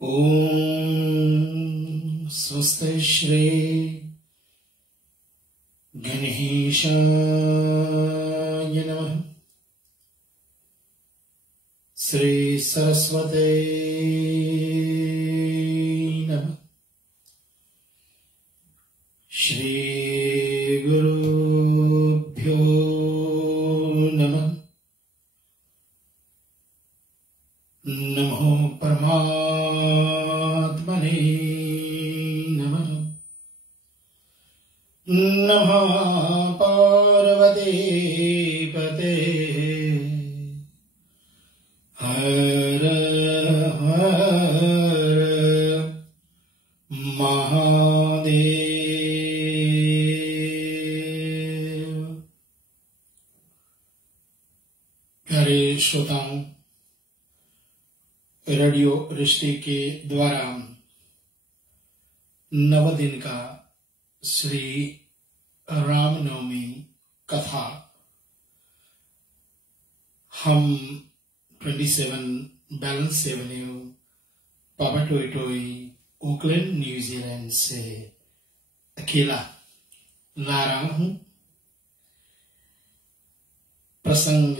ओम स्वस्ति श्री गणेशाय नमः। श्री सरस्वती नमः। श्री गुरुभ्यो नमः। नमो परमात्मने नमः। नमः पार्वती पते हर हर महादेव। प्यारे श्रोताओं, रेडियो रिश्ते के द्वारा 9 दिन का श्री रामनवमी कथा हम 27 बैलेंस एवेन्यू, पापाटोई, ओकलैंड, न्यूजीलैंड से अकेला ला रहा हूं। प्रसंग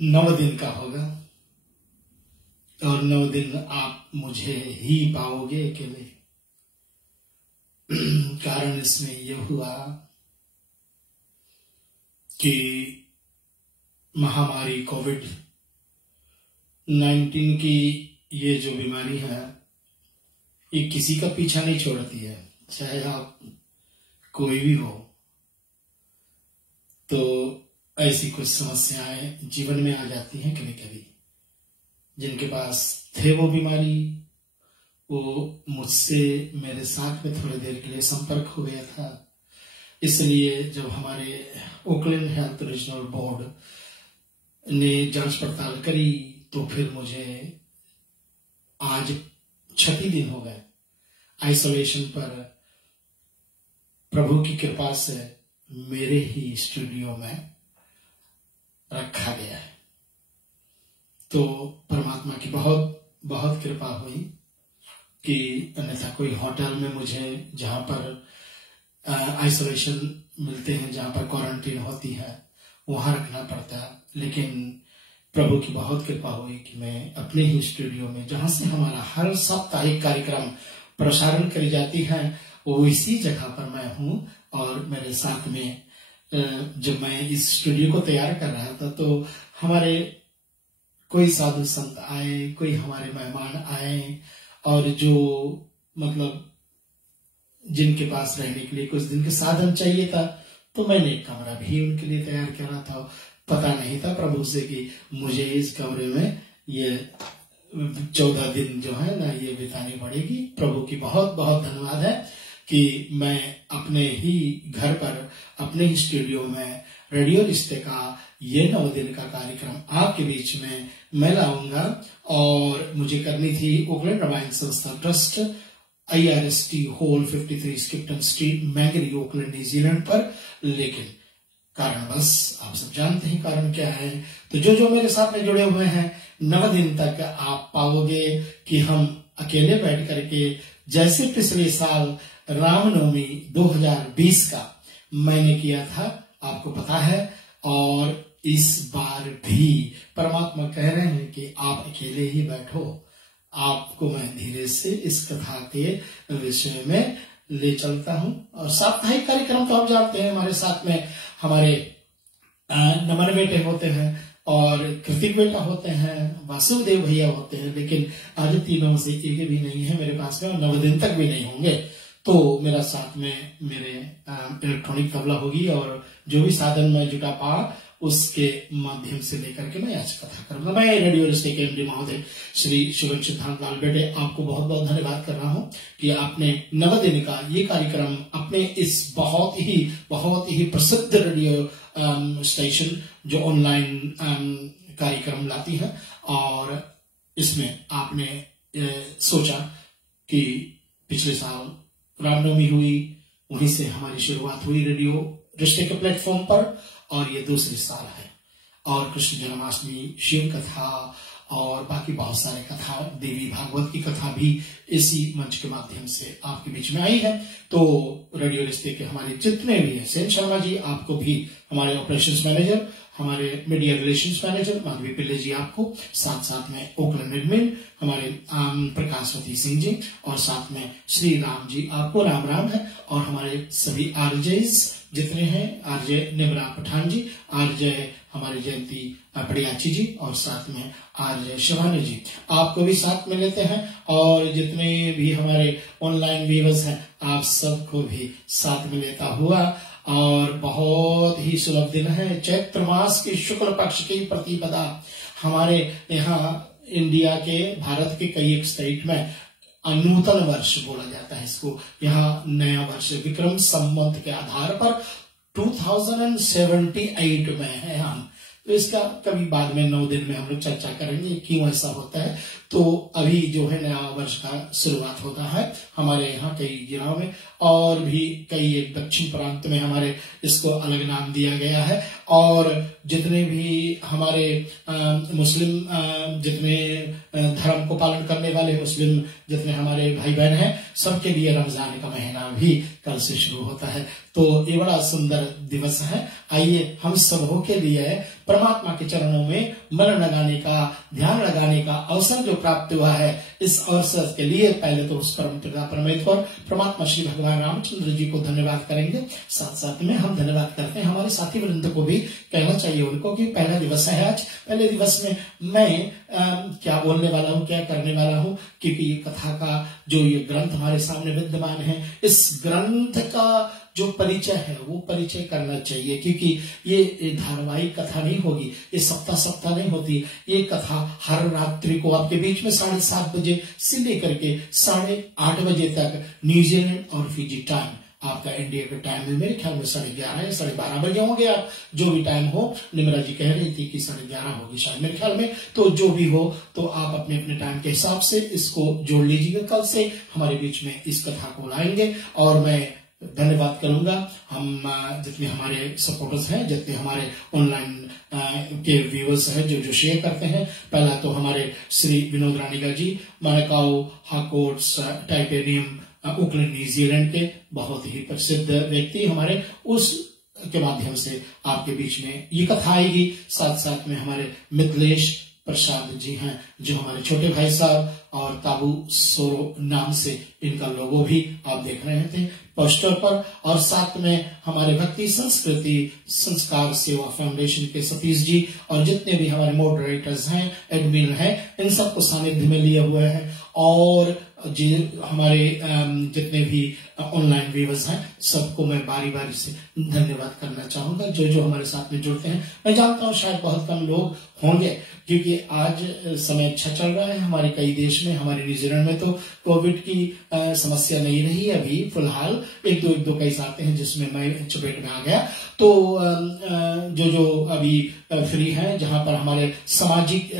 9 दिन का होगा और 9 दिन आप मुझे ही पाओगे अकेले। कारण इसमें यह हुआ कि महामारी कोविड-19 की ये जो बीमारी है, ये किसी का पीछा नहीं छोड़ती है, चाहे आप कोई भी हो। तो ऐसी कुछ समस्याएं जीवन में आ जाती हैं कभी कभी। जिनके पास थे वो बीमारी, वो मुझसे मेरे साथ में थोड़ी देर के लिए संपर्क हो गया था। इसलिए जब हमारे ओकलैंड हेल्थ रीजनल बोर्ड ने जांच पड़ताल करी तो फिर मुझे आज 36 दिन हो गए आइसोलेशन पर प्रभु की कृपा से मेरे ही स्टूडियो में रखा गया है। तो परमात्मा की बहुत बहुत कृपा हुई कि अन्यथा कोई होटल में मुझे, जहां पर आइसोलेशन मिलते हैं, जहां पर क्वारंटीन होती है, वहां रखना पड़ता। लेकिन प्रभु की बहुत कृपा हुई कि मैं अपने ही स्टूडियो में, जहां से हमारा हर साप्ताहिक कार्यक्रम प्रसारण करी जाती है, वो इसी जगह पर मैं हूं। और मेरे साथ में जब मैं इस स्टूडियो को तैयार कर रहा था तो हमारे कोई साधु संत आए, कोई हमारे मेहमान आए, और जो मतलब जिनके पास रहने के लिए कुछ दिन के साधन चाहिए था, तो मैंने एक कमरा भी उनके लिए तैयार करा था। पता नहीं था प्रभु से कि मुझे इस कमरे में ये 14 दिन जो है ना, ये बितानी पड़ेगी। प्रभु की बहुत बहुत धन्यवाद है कि मैं अपने ही घर पर, अपने ही स्टूडियो में रेडियो रिश्ते का ये 9 दिन का कार्यक्रम आपके बीच में मैं लाऊंगा। और मुझे करनी थी ओकलैंड रामायण संस्था trust, IRST hall 53 Skipton street, मैगरी, ओकलैंड, न्यूजीलैंड पर। लेकिन कारणवश आप सब जानते हैं कारण क्या है। तो जो मेरे साथ में जुड़े हुए हैं, 9 दिन तक आप पाओगे कि हम अकेले बैठ करके, जैसे पिछले साल रामनवमी 2020 का मैंने किया था, आपको पता है। और इस बार भी परमात्मा कह रहे हैं कि आप अकेले ही बैठो, आपको मैं धीरे से इस कथा के विषय में ले चलता हूं। और साप्ताहिक कार्यक्रम तो आप जानते हैं, हमारे साथ में हमारे नमन बेटे होते हैं और कृतिक बेटा होते हैं, वासुदेव भैया होते हैं। लेकिन आज तीनों से एक भी नहीं है मेरे पास में, और 9 दिन तक भी नहीं होंगे। तो मेरा साथ में मेरे इलेक्ट्रॉनिक तबला होगी, और जो भी साधन मैं जुटा पा उसके माध्यम से लेकर के मैं आज कथा करूंगा। मैं रेडियो रिश्ते के MD महोदय श्री शुभम सिद्धांत लाल बेटे आपको बहुत बहुत धन्यवाद कर रहा हूं कि आपने 9 दिन का ये कार्यक्रम अपने इस बहुत ही प्रसिद्ध रेडियो स्टेशन जो ऑनलाइन कार्यक्रम लाती है, और इसमें आपने सोचा कि पिछले साल रामनवमी हुई, वहीं से हमारी शुरुआत हुई रेडियो रिश्ते के प्लेटफॉर्म पर, और ये दूसरी साल है। और कृष्ण जन्माष्टमी, शिव कथा और बाकी बहुत सारे कथा, देवी भागवत की कथा भी इसी मंच के माध्यम से आपके बीच में आई है। तो रेडियो रिश्ते के हमारे जितने भी हैं, सेन शर्मा जी आपको भी, हमारे ऑपरेशंस मैनेजर, हमारे मीडिया रिलेशंस मैनेजर माधवी पिल्ले जी आपको, साथ साथ में ओकलैंड एडमिन हमारे प्रकाशवती सिंह जी, और साथ में श्री राम जी आपको राम राम है। और हमारे सभी आरजेस जितने हैं, आरजे निमरा पठान जी, आरजे हमारी जयंती पड़ियाची जी, और साथ में आरजे शिवानी जी आपको भी साथ में लेते हैं। और जितने भी हमारे ऑनलाइन व्यूअर्स हैं आप सबको भी साथ में लेता हुआ, और बहुत ही सुलभ दिन है, चैत्र मास की शुक्ल पक्ष की प्रतिपदा। हमारे यहाँ इंडिया के, भारत के कई एक स्टेट में नूतन वर्ष बोला जाता है इसको। यहाँ नया वर्ष विक्रम संवत के आधार पर 2078 में है हम। तो इसका कभी बाद में 9 दिन में हम लोग चर्चा करेंगे क्यों ऐसा होता है। तो अभी जो है नया वर्ष का शुरुआत होता है हमारे यहाँ कई जिलों में, और भी कई एक दक्षिण प्रांत में हमारे इसको अलग नाम दिया गया है। और जितने भी हमारे मुस्लिम जितने धर्म को पालन करने वाले मुस्लिम जितने हमारे भाई बहन हैं, सबके लिए रमजान का महीना भी कल से शुरू होता है। तो ये बड़ा सुंदर दिवस है। आइए हम सबों के लिए परमात्मा के चरणों में मन लगाने का, ध्यान लगाने का अवसर जो प्राप्त हुआ है, इस अवसर के लिए पहले तो उस परम पिता परमेश्वर परमात्मा श्री भगवान रामचंद्र जी को धन्यवाद करेंगे। साथ साथ में हम धन्यवाद करते हैं हमारे साथी वृंद को भी कहना चाहिए उनको कि पहला दिवस है आज। पहले दिवस में मैं क्या बोलने वाला हूँ, क्या करने वाला हूँ, क्योंकि ये कथा का जो ये ग्रंथ हमारे सामने विद्यमान है, इस ग्रंथ का जो परिचय है वो परिचय करना चाहिए। क्योंकि ये धारावाहिक कथा नहीं होगी, ये सप्ताह नहीं होती। ये कथा हर रात्रि को आपके बीच में 7:30 बजे से लेकर के 8:30 बजे तक न्यूजीलैंड और फिजी टाइम, आपका इंडिया का टाइम है मेरे ख्याल में 11:30 या 12:30 बजे होंगे। आप जो भी टाइम हो, निमरा जी कह रही थी कि 11:30 होगी शायद मेरे ख्याल में। तो जो भी हो तो आप अपने अपने टाइम के हिसाब से इसको जोड़ लीजिएगा। कल से हमारे बीच में इस कथा को लाएंगे, और मैं धन्यवाद करूंगा हम जितने हमारे सपोर्टर्स हैं, जितने हमारे ऑनलाइन के व्यूअर्स हैं जो शेयर करते हैं। पहला तो हमारे श्री विनोद रानिका जी, मानकाओ हाकोट्स टाइटेनियम ओकलैंड न्यूजीलैंड के बहुत ही प्रसिद्ध व्यक्ति, हमारे उस के माध्यम से आपके बीच में ये कथा आएगी। साथ साथ में हमारे मिथिलेश प्रसाद जी हैं जो हमारे छोटे भाई साहब, और ताबू सोरो नाम से इनका लोगो भी आप देख रहे थे पोस्टर पर। और साथ में हमारे भक्ति संस्कृति संस्कार सेवा फाउंडेशन के सतीश जी, और जितने भी हमारे मॉडरेटर्स हैं, एडमिन हैं, इन सबको सानिध्य में लिए हुए हैं। और हमारे जितने भी ऑनलाइन व्यूअर्स हैं सबको मैं बारी बारी से धन्यवाद करना चाहूंगा जो जो हमारे साथ में जुड़ते हैं। मैं जानता हूं शायद बहुत कम लोग होंगे, क्योंकि आज समय अच्छा चल रहा है हमारे कई देश में। हमारे न्यूजीलैंड में तो कोविड की समस्या नहीं रही अभी फिलहाल। एक दो केस आते हैं जिसमें मैं चपेट में आ गया। तो जो अभी फ्री है, जहां पर हमारे सामाजिक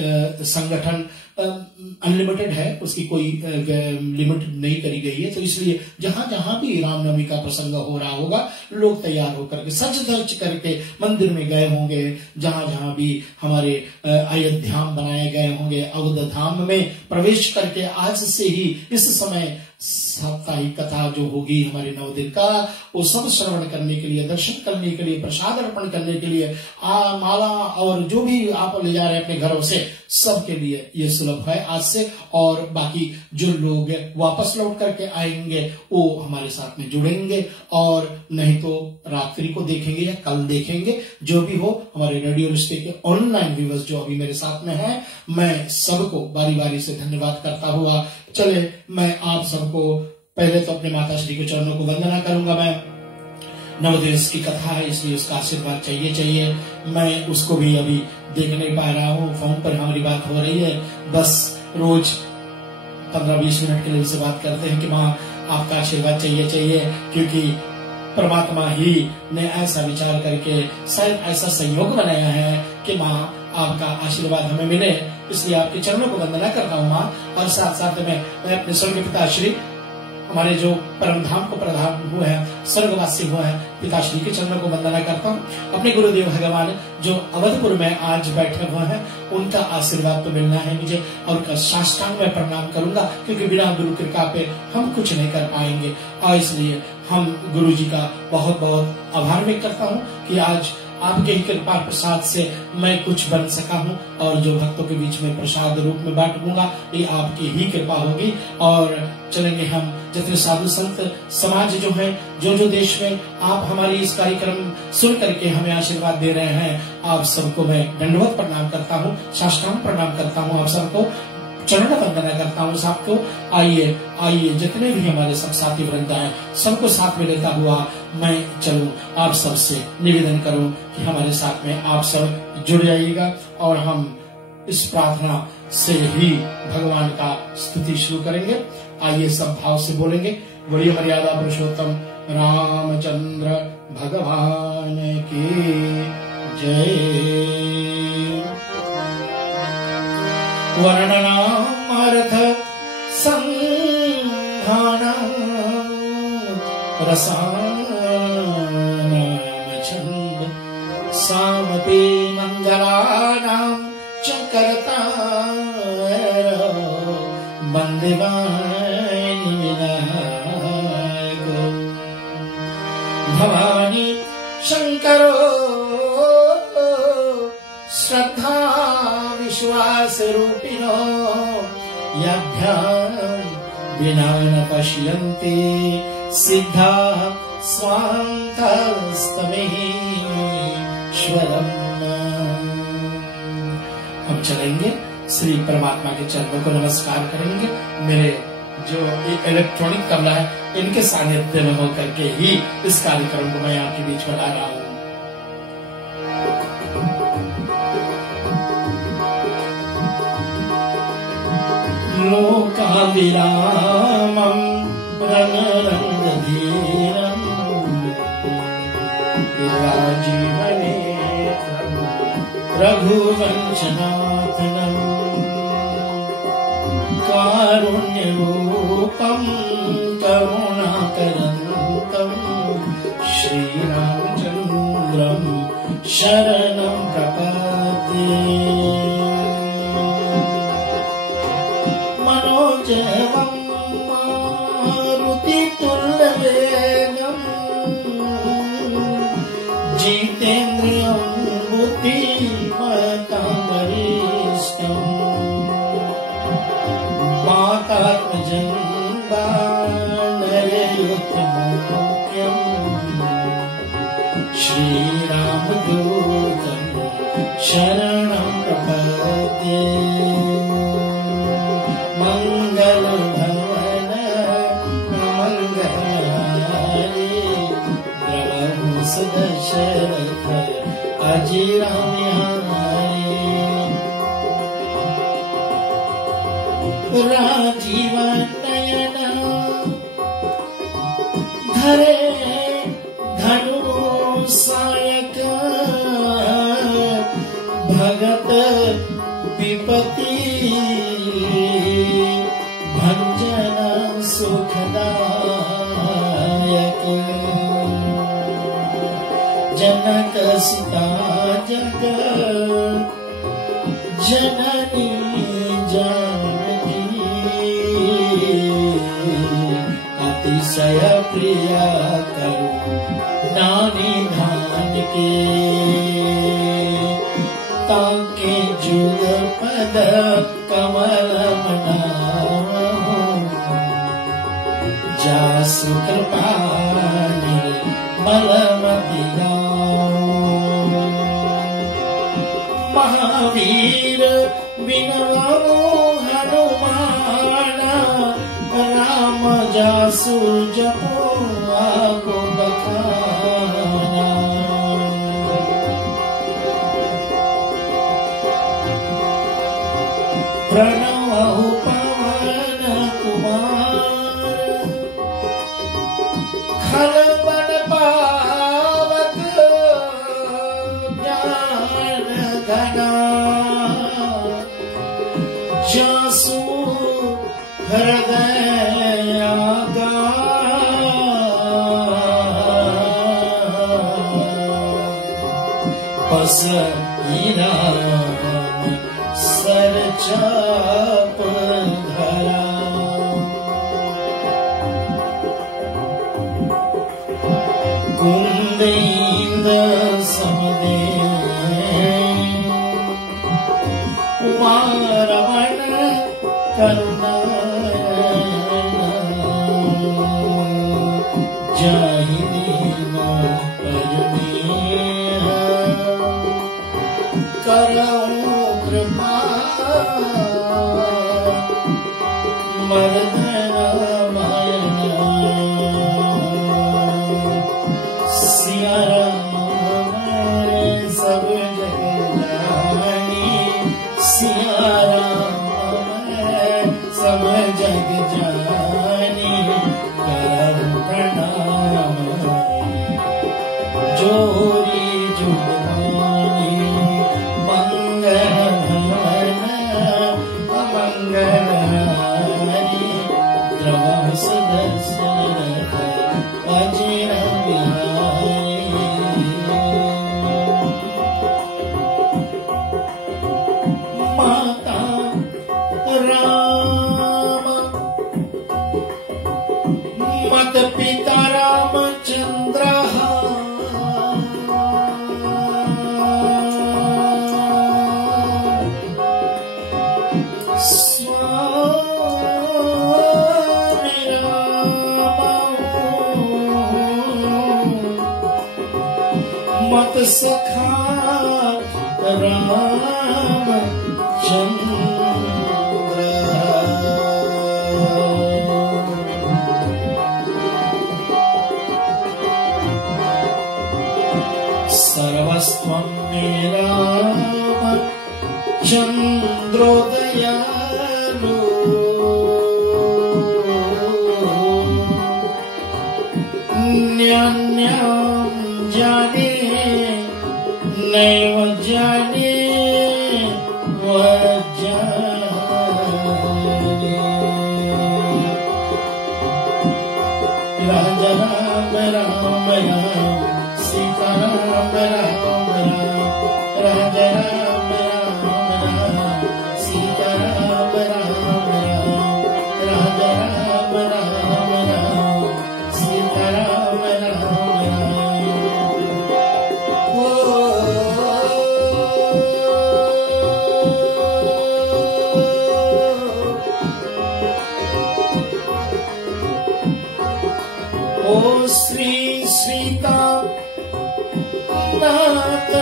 संगठन अनलिमिटेड है, उसकी कोई लिमिट नहीं करी गई है। तो इसलिए जहां जहां भी रामनवमी का प्रसंग हो रहा होगा, लोग तैयार होकर के सज धज करके मंदिर में गए होंगे। जहां जहां भी हमारे अयोध्या बनाए गए होंगे, अवध धाम में प्रवेश करके आज से ही इस समय साप्ताहिक कथा जो होगी हमारे 9 दिन का, वो सब श्रवण करने के लिए, दर्शन करने के लिए, प्रसाद अर्पण करने के लिए, माला और जो भी आप ले जा रहे हैं अपने घरों से, सबके लिए ये सुलभ है आज से। और बाकी जो लोग वापस लौट करके आएंगे वो हमारे साथ में जुड़ेंगे, और नहीं तो रात्रि को देखेंगे या कल देखेंगे। जो भी हो, हमारे रेडियो रिश्ते के ऑनलाइन व्यूअर्स जो अभी मेरे साथ में हैं, मैं सबको बारी बारी से धन्यवाद करता हुआ चले मैं आप सबको पहले तो अपने माता श्री के चरणों को वंदना करूंगा। मैं नवदिवस की कथा है इसलिए उसका आशीर्वाद चाहिए। मैं उसको भी अभी देख नहीं पा रहा हूँ, फोन पर हमारी बात हो रही है। बस रोज 15-20 मिनट के लिए उनसे बात करते हैं कि माँ आपका आशीर्वाद चाहिए, क्योंकि परमात्मा ही ने ऐसा विचार करके शायद ऐसा संयोग बनाया है कि माँ आपका आशीर्वाद हमें मिले। इसलिए आपके चरणों को वंदना करता हूँ माँ। और साथ साथ में मैं अपने स्वर्गीय पिता श्री हमारे जो परम धाम को प्रधान हुए हैं, स्वर्गवासी हुए हैं, पिताश्री के चरणों को वंदना करता हूँ। अपने गुरुदेव भगवान जो अवधपुर में आज बैठे हुए हैं, उनका आशीर्वाद तो मिलना है मुझे, और उनका साष्टांग में प्रणाम करूंगा, क्योंकि बिना गुरु कृपा पे हम कुछ नहीं कर पाएंगे। और इसलिए हम गुरु जी का बहुत बहुत आभार व्यक्त करता हूँ कि आज आपके ही कृपा प्रसाद से मैं कुछ बन सका हूँ, और जो भक्तों के बीच में प्रसाद रूप में बांटूंगा ये आपकी ही कृपा होगी। और चलेंगे हम जितने साधु संत समाज जो है, जो देश में आप हमारी इस कार्यक्रम सुन करके हमें आशीर्वाद दे रहे हैं, आप सबको मैं दंडवत प्रणाम करता हूँ, साष्टांग प्रणाम करता हूँ, आप सबको चरण वंदना करता हूँ सबको। आइए जितने भी हमारे सब साथी वृंद हैं, सबको साथ में लेता हुआ मैं चलूं। आप सबसे निवेदन करूं कि हमारे साथ में आप सब जुड़ जाइएगा, और हम इस प्रार्थना से ही भगवान का स्तुति शुरू करेंगे। आइए सब भाव से बोलेंगे। बड़ी मर्यादा पुरुषोत्तम रामचंद्र भगवान की जय। वर्णनामर्थ संधानम् रसानाम छंद सामपि मंगलानां च कर्ता वन्दे वाणी विनायको भवानी शंकरो श्रद्धा विश्वास रूपिणो यभ्यां विना न पश्यन्ति सिद्धा स्वान्तस्तमेश्वरम्। हम चलेंगे श्री परमात्मा के चरणों को नमस्कार करेंगे। मेरे जो इलेक्ट्रॉनिक तबला है, इनके सानिध्य में होकर के ही इस कार्यक्रम को मैं आपके बीच में ला रहा हूँ। लोकाविरामं रणरङ्गधीरं राजीवनेत्रं रघुवंशनाथनं कारुण्यरूपं करुणाकरन्तं श्रीरामचन्द्रं शरणं प्रपद्ये। मनोजवं मारुतितुल्यवेगं जितेन्द्रियं बुद्धिमतां वरिष्ठं वातात्मजं वानरयुतमुख्यं श्रीरामदूतं शरणं प्रपद्ये। मंगल भवन मंगलानि द्रवंस दशरथ अजिराम्यानि राजीव नयन धरे धनु सायक भगत विपति भंजन सुखदायक जनक सुता जग जननी जानकी अतिशय प्रिया करुणानि धान के ताके जुग पद कमल जासु कृपा निर्मलमति महावीर विनमो हनुमान राम जासु जपो आपो बखाना। प्रणवहु पवन कुमार खलबन पावक ज्ञान घना जासु हृदय आगा सही राम सर चाप धरा। कुंदेंद समदे उमारवण करुणा जाहि दीना करऊं कृपा मर्दन सिया राम सब जग जानी। सिया राम सब जग जानी करम प्रणाम जोरी जुगवानी। मंगल अमंगलहारी द्रव सुदर्शन अजर बिहारी। माता राम मत पिता रामचंद्र मत सखा राम चंद्र। सर्वस्वं मे राम चंद्रोदयालु। न्यान्यां जाने नैव जाने वजाने। राजा राम राम राम सीता राम राम राम। राजा राम राम राम सीता राम राम राम। राजा राम राम राम सीता राम राम राम। ओ श्री सीता नाथ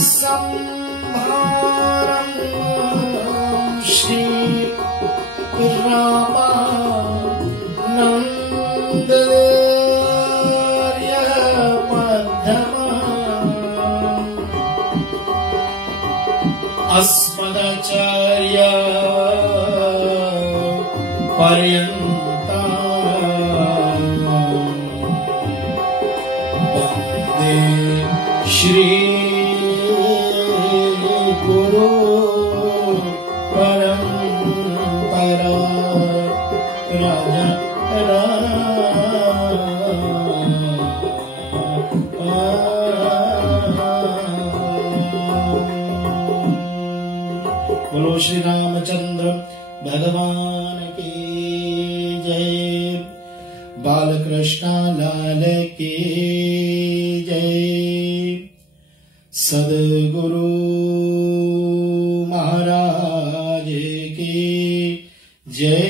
संभारं श्री रामानंद अस्मदाचार्य पर्यन्ता वन्दे श्री गुरु परम्परा। राजा बोलो श्री रामचंद्र भगवान की जय। बालकृष्ण लाल की जय। सद्गुरु महाराज की जय।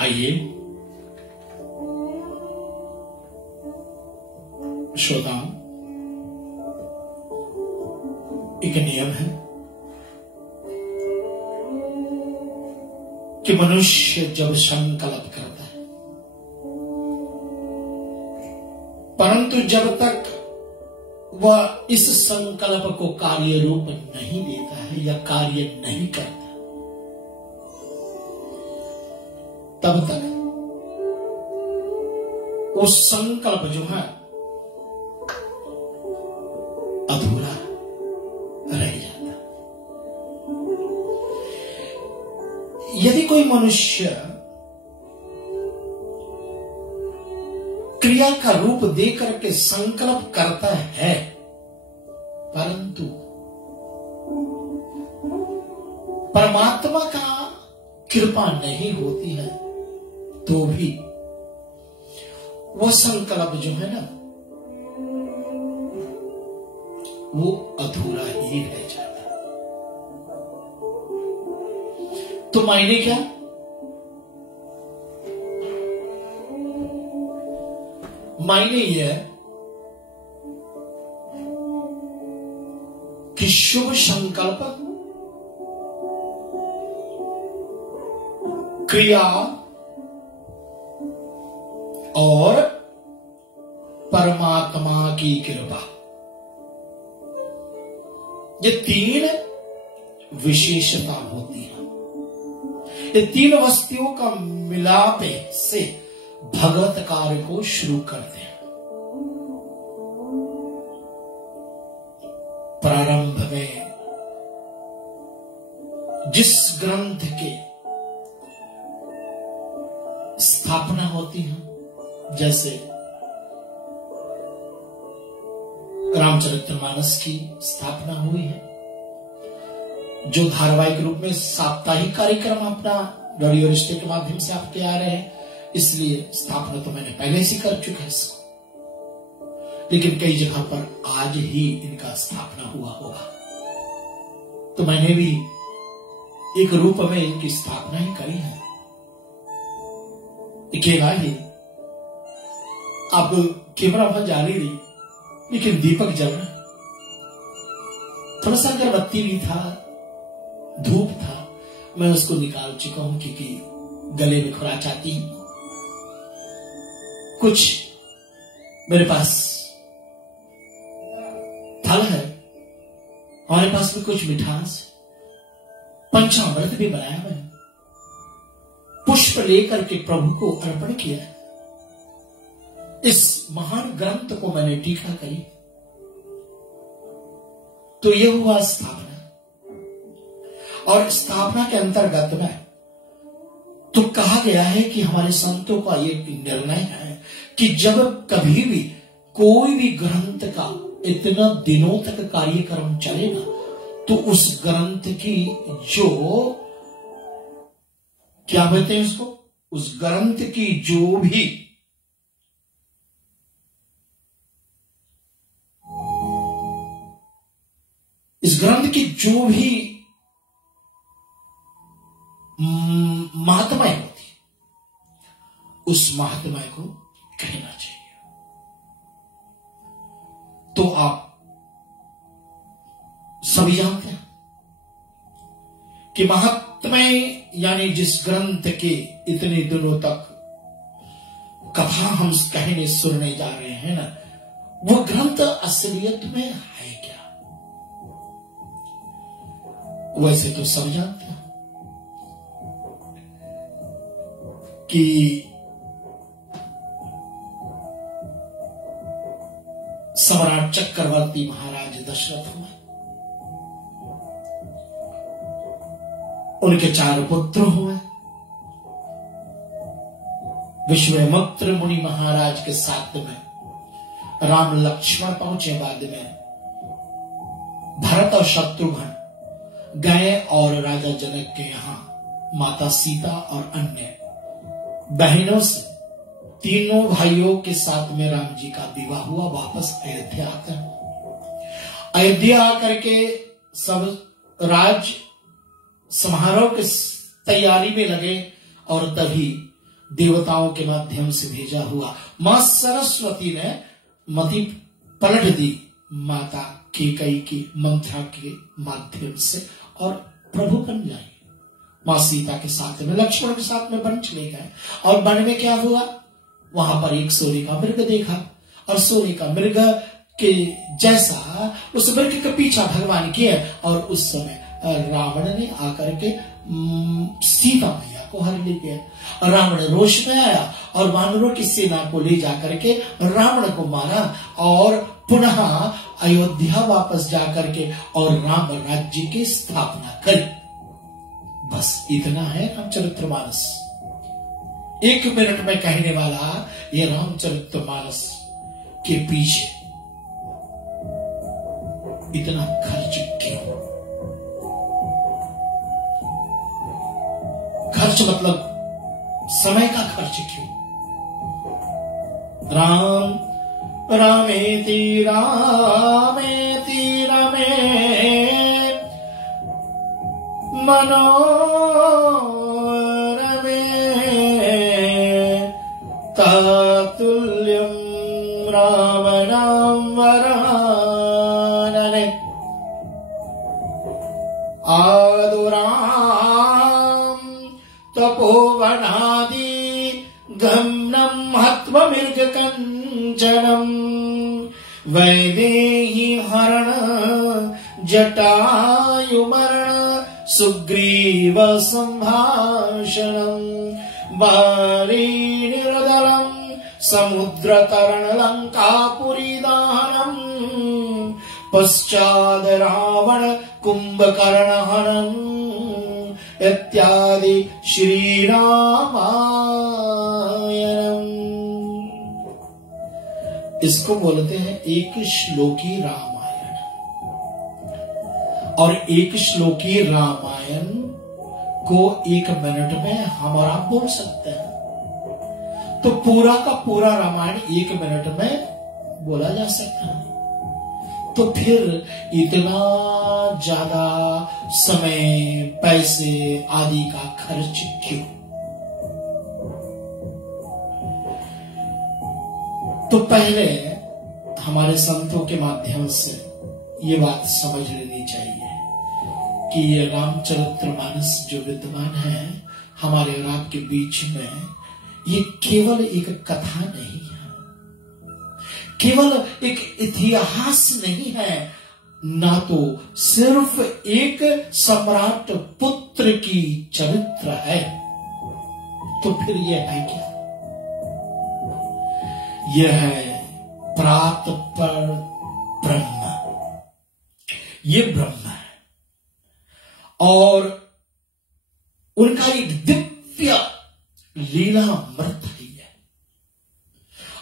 आइए श्रोताओं, एक नियम है कि मनुष्य जब संकल्प करता है, परंतु जब तक वह इस संकल्प को कार्य रूप नहीं देता है या कार्य नहीं करता, तब तक वो संकल्प जो है अधूरा रह जाता। यदि कोई मनुष्य क्रिया का रूप देकर के संकल्प करता है, परंतु परमात्मा का कृपा नहीं होती है तो भी वह संकल्प जो है ना, वो अधूरा ही रह जाता है। तो मायने क्या? मायने यह है कि शुभ संकल्प, क्रिया और परमात्मा की कृपा, ये तीन विशेषता होती है। ये तीन वस्तुओं का मिलाप से भगवत कार्य को शुरू करते हैं। प्रारंभ में जिस ग्रंथ के स्थापना होती है, जैसे रामचरितमानस की स्थापना हुई है, जो धारावाहिक रूप में साप्ताहिक कार्यक्रम अपना रेडियो रिश्ते के माध्यम से आपके आ रहे हैं, इसलिए स्थापना तो मैंने पहले से कर चुका है इसको, लेकिन कई जगह पर आज ही इनका स्थापना हुआ होगा, तो मैंने भी एक रूप में इनकी स्थापना ही करी है। अकेला ही अब कैमरा वहां जाली रही, लेकिन दीपक जल रहा, थोड़ा सा अगरबत्ती भी था, धूप था, मैं उसको निकाल चुका हूं क्योंकि गले में खुराक आती है। कुछ मेरे पास फल है, हमारे पास भी कुछ मिठास, पंचामृत भी बनाया हुआ है, पुष्प लेकर के प्रभु को अर्पण किया है। इस महान ग्रंथ को मैंने टीका करी, तो यह हुआ स्थापना। और स्थापना के अंतर्गत में तो कहा गया है कि हमारे संतों का ये निर्णय है कि जब कभी भी कोई भी ग्रंथ का इतना दिनों तक कार्यक्रम चलेगा, तो उस ग्रंथ की जो क्या बोलते हैं उसको, उस ग्रंथ की जो भी इस ग्रंथ की जो भी महात्माएं होती, उस महात्माएं को कहना चाहिए। तो आप सभी जानते हैं कि महात्माएं यानी जिस ग्रंथ के इतने दिनों तक कथा हम कहने सुनने जा रहे हैं ना, वो ग्रंथ असलियत में है क्या? वैसे तो सब जानते हैं कि सम्राट चक्रवर्ती महाराज दशरथ हुए, उनके 4 पुत्र हुए। विश्वामित्र मुनि महाराज के साथ में राम लक्ष्मण पहुंचे, बाद में भरत और शत्रुघ्न गए और राजा जनक के यहां माता सीता और अन्य बहनों से, तीनों भाइयों के साथ में राम जी का विवाह हुआ। वापस अयोध्या आकर, अयोध्या आकर के सब राज समारोह की तैयारी में लगे, और तभी देवताओं के माध्यम से भेजा हुआ मां सरस्वती ने मति पलट दी माता कैकेयी की मंत्रा के माध्यम से, और प्रभु बन जाए। मां सीता के साथ में, लक्ष्मण के साथ में वन चले गए, और वन में क्या हुआ, वहां पर एक सोने का मृग देखा, और सोने का मृग के जैसा उस मृग का पीछा भगवान किया, और उस समय रावण ने आकर के सीता मैया को हर ले गया। रावण रोष में आया और वानरों की सेना को ले जाकर के रावण को मारा, और पुनः अयोध्या वापस जाकर के और राम राज्य की स्थापना करी। बस इतना है रामचरितमानस। 1 मिनट में कहने वाला ये रामचरितमानस के पीछे इतना खर्च क्यों? खर्च मतलब समय का खर्च क्यों? राम रामेति रामेति रमे मनोरमे तातुल्यं रावणं वरानने आदुराम तपोवनादि गमनं हत्वमिर्ग कंचनम वैदेही हरण जटायुमरण सुग्रीव संभाषणं वारिनिरदलं समुद्रतरण लंकापुरी दाहनम् पश्चाद रावण कुंभकर्ण हनम् इत्यादि श्री रामायणम। इसको बोलते हैं एक श्लोकी रामायण। और एक श्लोकी रामायण को 1 मिनट में हम और आप बोल सकते हैं, तो पूरा का पूरा रामायण 1 मिनट में बोला जा सकता है। तो फिर इतना ज्यादा समय, पैसे आदि का खर्च क्यों? तो पहले हमारे संतों के माध्यम से ये बात समझ लेनी चाहिए कि ये रामचरितमानस जो विद्यमान है हमारे और आपके बीच में, ये केवल एक कथा नहीं है, केवल एक इतिहास नहीं है, ना तो सिर्फ एक सम्राट पुत्र की चरित्र है। तो फिर यह है क्या? यह है प्रातपर ब्रह्म। ये ब्रह्म है और उनका एक दिव्य लीलामृत है,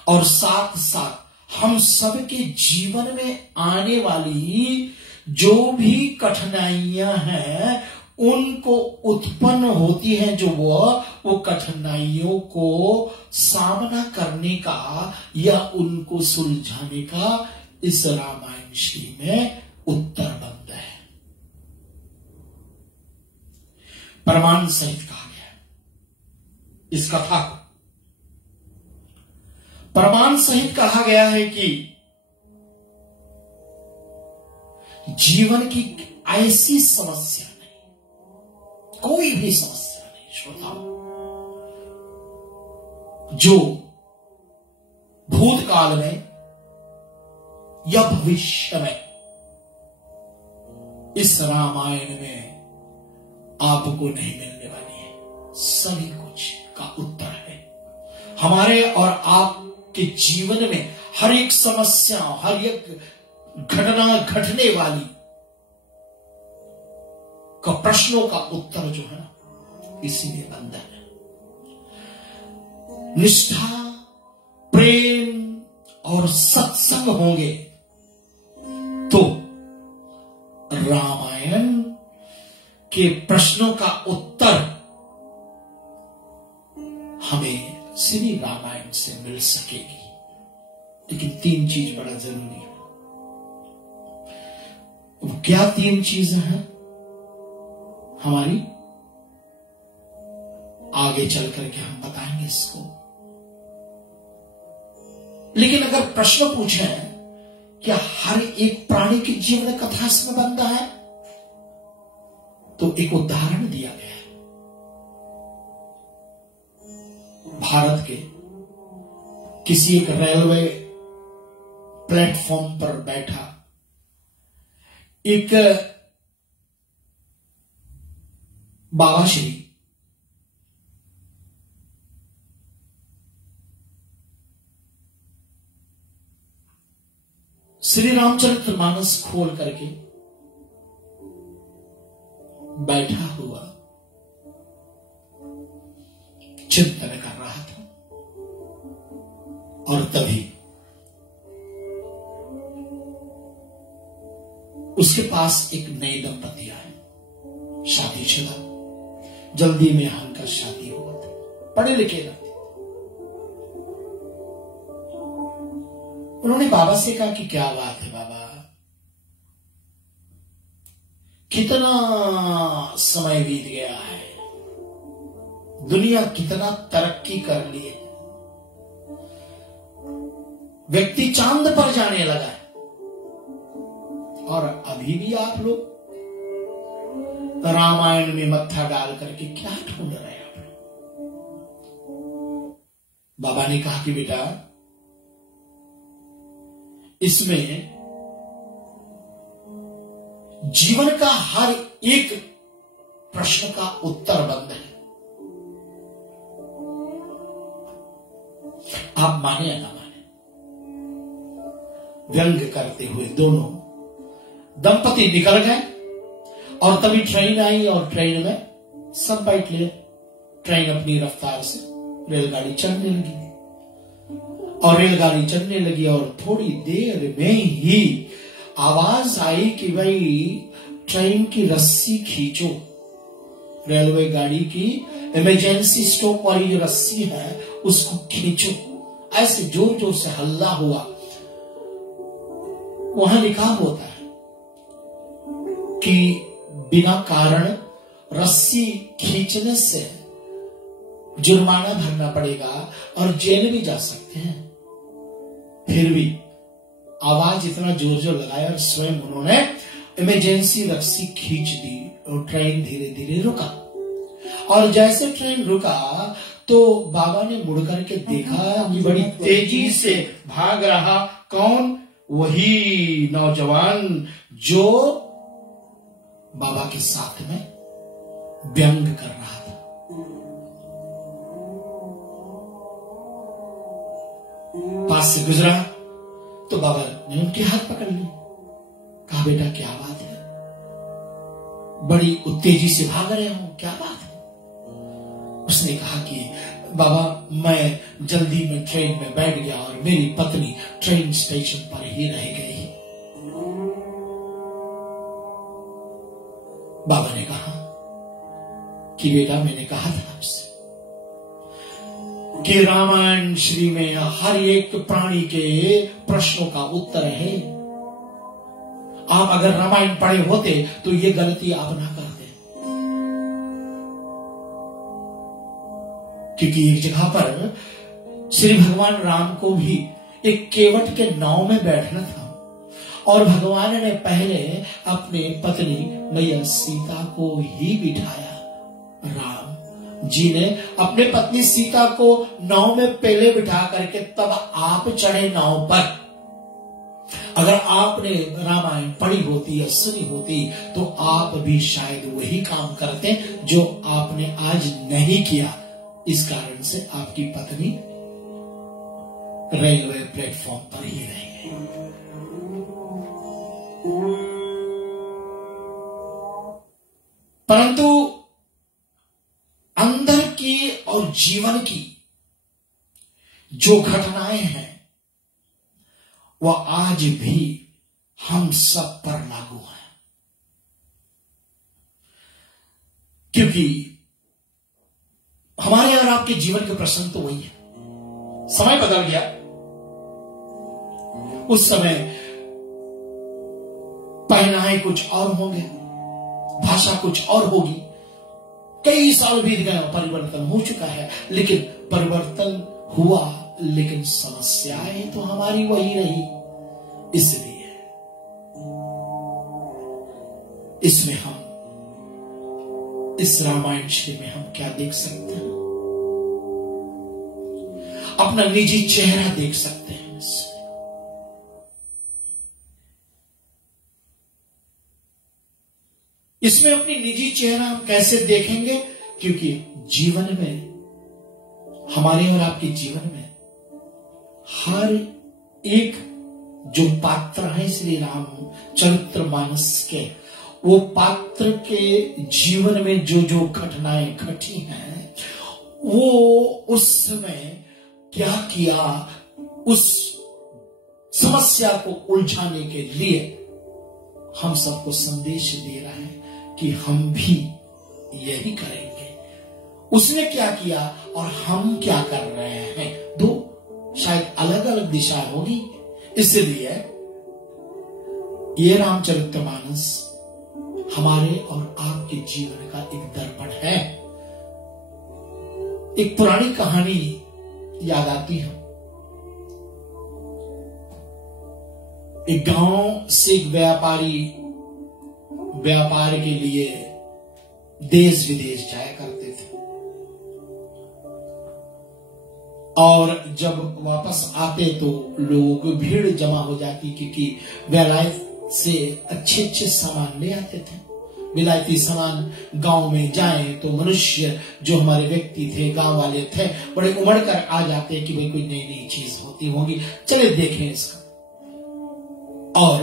और साथ साथ हम सबके जीवन में आने वाली जो भी कठिनाइयां हैं उनको उत्पन्न होती हैं, जो वो कठिनाइयों को सामना करने का या उनको सुलझाने का इस रामायण श्री में उत्तर बंद है। प्रमाण सहित कहा गया इस कथा को, प्रमाण सहित कहा गया है कि जीवन की ऐसी समस्या नहीं, कोई भी समस्या नहीं श्रोताओ, जो भूतकाल में या भविष्य में इस रामायण में आपको नहीं मिलने वाली है। सभी कुछ का उत्तर है। हमारे और आपके जीवन में हर एक समस्या, हर एक घटना घटने वाली का प्रश्नों का उत्तर जो है इसी में बंधन है। निष्ठा, प्रेम और सत्संग होंगे तो रामायण के प्रश्नों का उत्तर हमें श्री रामायण से मिल सकेगी। लेकिन 3 चीज बड़ा जरूरी है। वो क्या 3 चीजें हैं हमारी, आगे चल करके हम बताएंगे इसको। लेकिन अगर प्रश्न पूछे क्या हर एक प्राणी के जीवन कथा इसमें बनता है, तो एक उदाहरण दिया गया है। भारत के किसी एक रेलवे प्लेटफॉर्म पर बैठा एक बाबा श्री रामचरितमानस खोल करके बैठा हुआ चिंतन कर रहा था और तभी उसके पास एक नए दंपति आए, शादीशुदा, जल्दी में उनका शादी हुआ था, पढ़े लिखे न थे। उन्होंने बाबा से कहा कि क्या बात है बाबा, कितना समय बीत गया है, दुनिया कितना तरक्की कर ली है, व्यक्ति चांद पर जाने लगा है, और अभी भी आप लोग रामायण में मत्था डाल करके क्या ढूंढ रहे हैं आप लोग। बाबा ने कहा कि बेटा, इसमें जीवन का हर एक प्रश्न का उत्तर बंद है। आप माने या ना माने, व्यंग करते हुए दोनों दंपति निकल गए और तभी ट्रेन आई और ट्रेन में सब बैठ लिए। ट्रेन अपनी रफ्तार से रेलगाड़ी चलने लगी और रेलगाड़ी चलने लगी और थोड़ी देर में ही आवाज आई कि भाई ट्रेन की रस्सी खींचो, रेलवे गाड़ी की इमरजेंसी स्टॉप वाली जो रस्सी है उसको खींचो। ऐसे जोर जोर से हल्ला हुआ। वहां लिखा होता है कि बिना कारण रस्सी खींचने से जुर्माना भरना पड़ेगा और जेल भी जा सकते हैं। फिर भी आवाज इतना जोर जोर लगाया और स्वयं उन्होंने इमरजेंसी रस्सी खींच दी और ट्रेन धीरे धीरे रुका। और जैसे ट्रेन रुका तो बाबा ने मुड़ करके देखा कि बड़ी तेजी से भाग रहा कौन, वही नौजवान जो बाबा के साथ में व्यंग कर रहा था। पास से गुजरा तो बाबा ने उनके हाथ पकड़ लिए, कहा बेटा क्या बात है, बड़ी उत्तेजी से भाग रहे हो, क्या बात है। उसने कहा कि बाबा मैं जल्दी में ट्रेन में बैठ गया और मेरी पत्नी ट्रेन स्टेशन पर ही रह गई। बाबा ने कहा कि बेटा मैंने कहा था आपसे कि रामायण श्री में हर एक प्राणी के प्रश्नों का उत्तर है। आप अगर रामायण पढ़े होते तो ये गलती आप ना करते, क्योंकि एक जगह पर श्री भगवान राम को भी एक केवट के नाव में बैठना था और भगवान ने पहले अपने पत्नी मैया सीता को ही बिठाया। राम जी ने अपने पत्नी सीता को नाव में पहले बिठा करके तब आप चढ़े नाव पर। अगर आपने रामायण पढ़ी होती या सुनी होती तो आप भी शायद वही काम करते जो आपने आज नहीं किया। इस कारण से आपकी पत्नी रेलवे प्लेटफॉर्म पर ही रह गई। परंतु अंदर की और जीवन की जो घटनाएं हैं वह आज भी हम सब पर लागू है, क्योंकि हमारे और आपके जीवन के प्रश्न तो वही है। समय बदल गया, उस समय पहनाए कुछ और होंगे, भाषा कुछ और होगी। कई साल बीत गए, परिवर्तन हो चुका है, लेकिन परिवर्तन हुआ लेकिन समस्याएं तो हमारी वही रही। इसलिए इसमें हम इस रामायण श्री में हम क्या देख सकते हैं, अपना निजी चेहरा देख सकते हैं। इसमें अपनी निजी चेहरा हम कैसे देखेंगे, क्योंकि जीवन में, हमारे और आपके जीवन में हर एक जो पात्र है श्री राम चरित्र मानस के, वो पात्र के जीवन में जो जो घटनाएं घटी हैं वो उस समय क्या किया, उस समस्या को उलझाने के लिए हम सबको संदेश दे रहा है कि हम भी यही करेंगे। उसने क्या किया और हम क्या कर रहे हैं, दो शायद अलग अलग दिशाएं होगी। इसलिए ये रामचरितमानस हमारे और आपके जीवन का एक दर्पण है। एक पुरानी कहानी याद आती है। एक गांव से एक व्यापारी व्यापार के लिए देश विदेश जाया करते थे, और जब वापस आते तो लोग भीड़ जमा हो जाती, क्योंकि विलायत से अच्छे अच्छे सामान ले आते थे। विलायती सामान गांव में जाए तो मनुष्य जो हमारे व्यक्ति थे, गांव वाले थे, बड़े उमड़ कर आ जाते कि भाई कोई नई नई चीज होती होगी, चले देखें इसका। और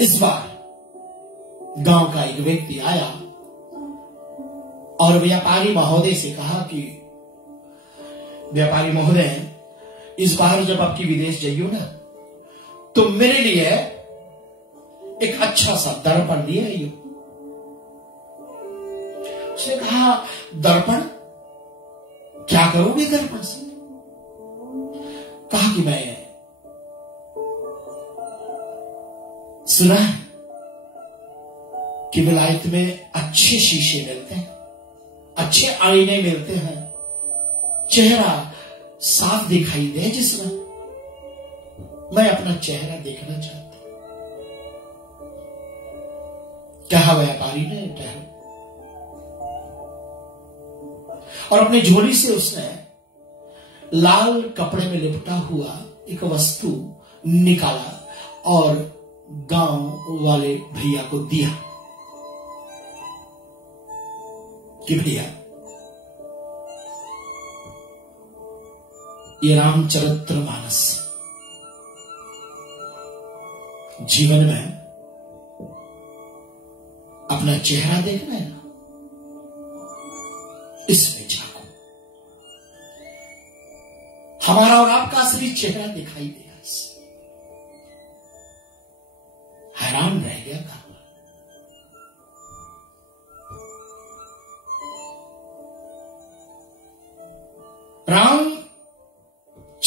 इस बार गांव का एक व्यक्ति आया और व्यापारी महोदय से कहा कि व्यापारी महोदय, इस बार जब आपकी विदेश जाइयो ना, तो मेरे लिए एक अच्छा सा दर्पण ले आइयो। उसने कहा, दर्पण क्या करोगे दर्पण से? कहा कि मैं सुना है कि विलायत में अच्छे शीशे मिलते हैं, अच्छे आईने मिलते हैं, चेहरा साफ दिखाई दे जिसमें। मैं अपना चेहरा देखना चाहता हूं। कहा व्यापारी ने, ठहरो। और अपनी झोली से उसने लाल कपड़े में लिपटा हुआ एक वस्तु निकाला और गांव वाले भैया को दिया कि भैया, ये रामचरितमानस जीवन में अपना चेहरा देखना है ना, इसमें झांको। हमारा और आपका असली चेहरा दिखाई दिया। हैरान रह गया था।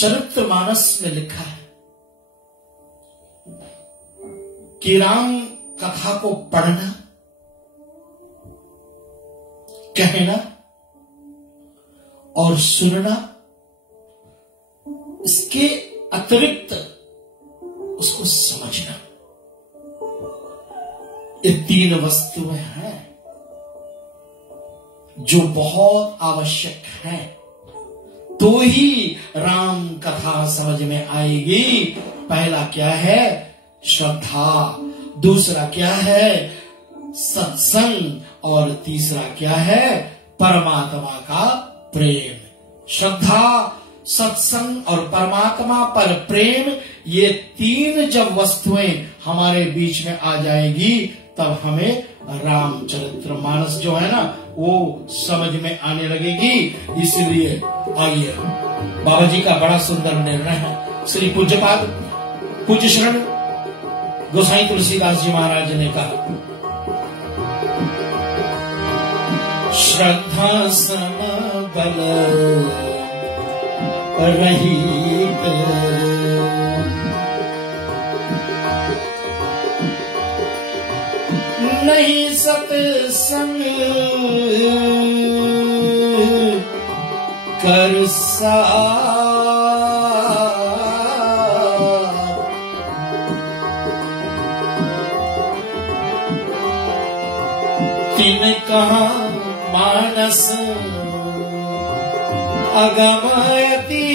रामचरितमानस में लिखा है कि राम कथा को पढ़ना, कहना और सुनना, इसके अतिरिक्त उसको समझना, ये तीन वस्तुएं हैं जो बहुत आवश्यक हैं, तो ही राम कथा समझ में आएगी। पहला क्या है? श्रद्धा। दूसरा क्या है? सत्संग। और तीसरा क्या है? परमात्मा का प्रेम। श्रद्धा, सत्संग और परमात्मा पर प्रेम, ये तीन जब वस्तुएं हमारे बीच में आ जाएगी, तब हमें रामचरितमानस जो है ना, वो समझ में आने लगेगी। इसलिए आइए, बाबा जी का बड़ा सुंदर निर्णय है। श्री पूज्यपाद पूज्य शरण गोसाई तुलसीदास जी महाराज ने कहा, श्रद्धा सम बल रहित, नहीं सत्संग कर साथ, तिन कहा मानस अगमयति,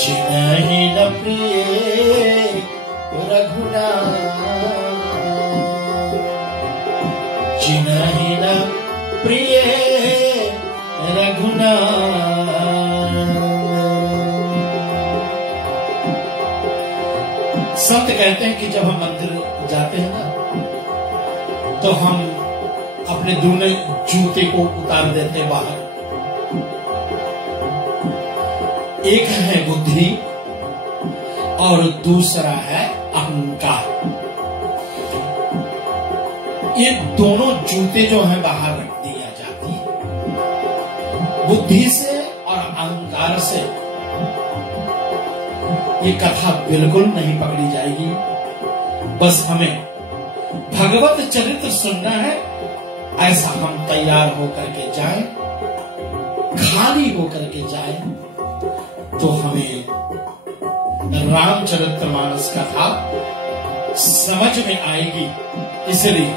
जिनहि न प्रिय रघुनाथ, जिनहि न प्रिय रघुनाथ। संत कहते हैं कि जब हम मंदिर जाते हैं ना, तो हम अपने दोनों जूते को उतार देते हैं बाहर। एक है बुद्धि और दूसरा है अहंकार। ये दोनों जूते जो हैं बाहर रख दिया जाती है। बुद्धि से और अहंकार से ये कथा बिल्कुल नहीं पकड़ी जाएगी। बस हमें भगवत चरित्र सुनना है, ऐसा हम तैयार होकर के जाएं, खाली होकर के जाएं, तो हमें रामचरितमानस कथा समझ में आएगी। इसलिए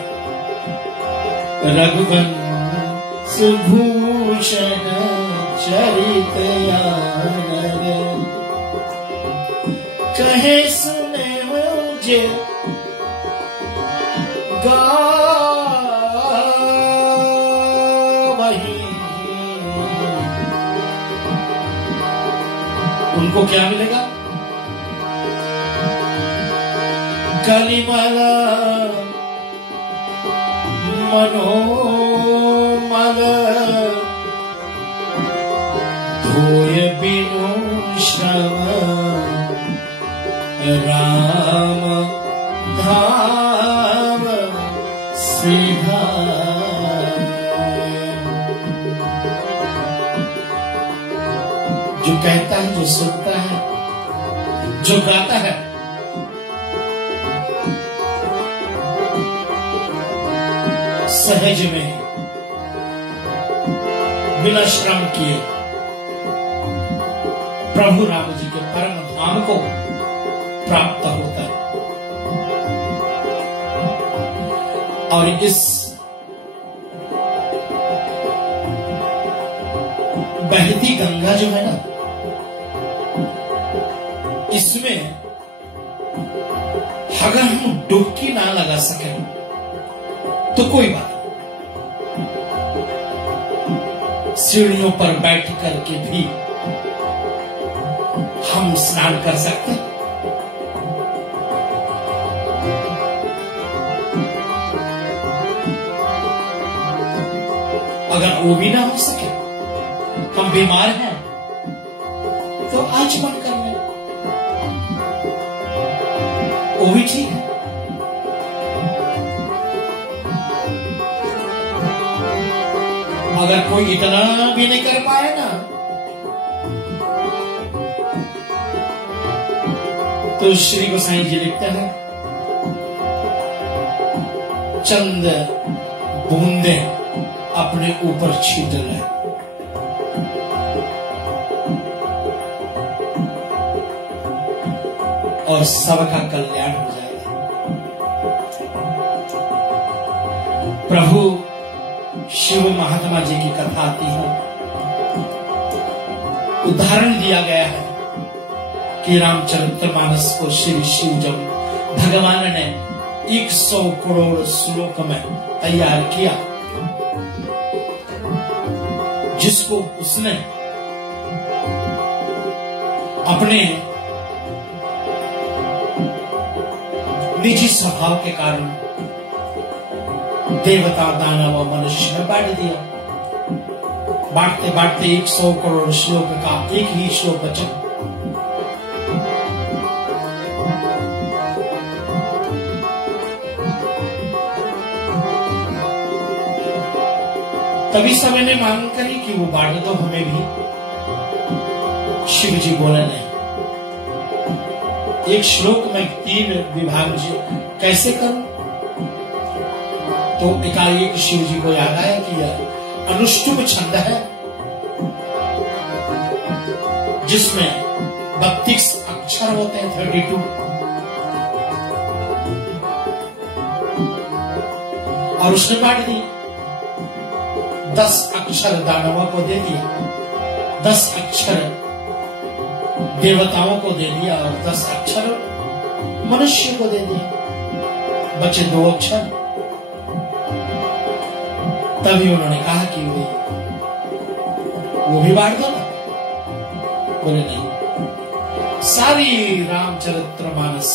रघुवंश भूषण चरित कहे सुने मुझे वही। उनको क्या मिलेगा? कलिमला मनोमल धोय बिनु श्रवण राम धाम सिधा। जो कहता है, जो सुनता है, जो गाता है, सहज में बिना श्रम किए प्रभु राम जी के परम धाम को प्राप्त होता है। और इस बहती गंगा जो है ना, इसमें अगर हम डुबकी ना लगा सके तो कोई बात नहीं, सीढ़ियों पर बैठ करके भी हम स्नान कर सकते हैं। अगर वो भी ना हो सके, हम बीमार हैं, तो आचमन कर लें, वो भी ठीक है। अगर कोई इतना भी नहीं कर पाए ना, तो श्री गोसाई जी लिखते हैं, चंद बूंदे अपने ऊपर छीट ले, और सबका कल्याण हो जाएगा। प्रभु शिव महात्मा जी की कथा आती है, उदाहरण दिया गया है कि रामचरितमानस को श्री शिव जब भगवान ने 100 करोड़ श्लोक में तैयार किया, जिसको उसने अपने निजी स्वभाव के कारण देवता, दानव और मनुष्य में बांट दिया। बांटते बांटते 100 करोड़ श्लोक का एक ही श्लोक बचा। तभी समय ने मांग करी कि वो बांट दो हमें भी। शिव जी बोले नहीं, एक श्लोक में 3 विभाग जी कैसे करूं? तो एकाएक शिव जी को याद आया कि यह अनुष्टुप छंद है, जिसमें 32 अक्षर होते हैं, 32। और उसने बांट दी। 10 अक्षर दानवों को दे दिया, 10 अक्षर देवताओं को दे दिया, और 10 अक्षर मनुष्य को दे दिया। बचे 2 अक्षर। तभी उन्होंने कहा कि वो भी बांट दो ना। बोले नहीं, सारी रामचरितमानस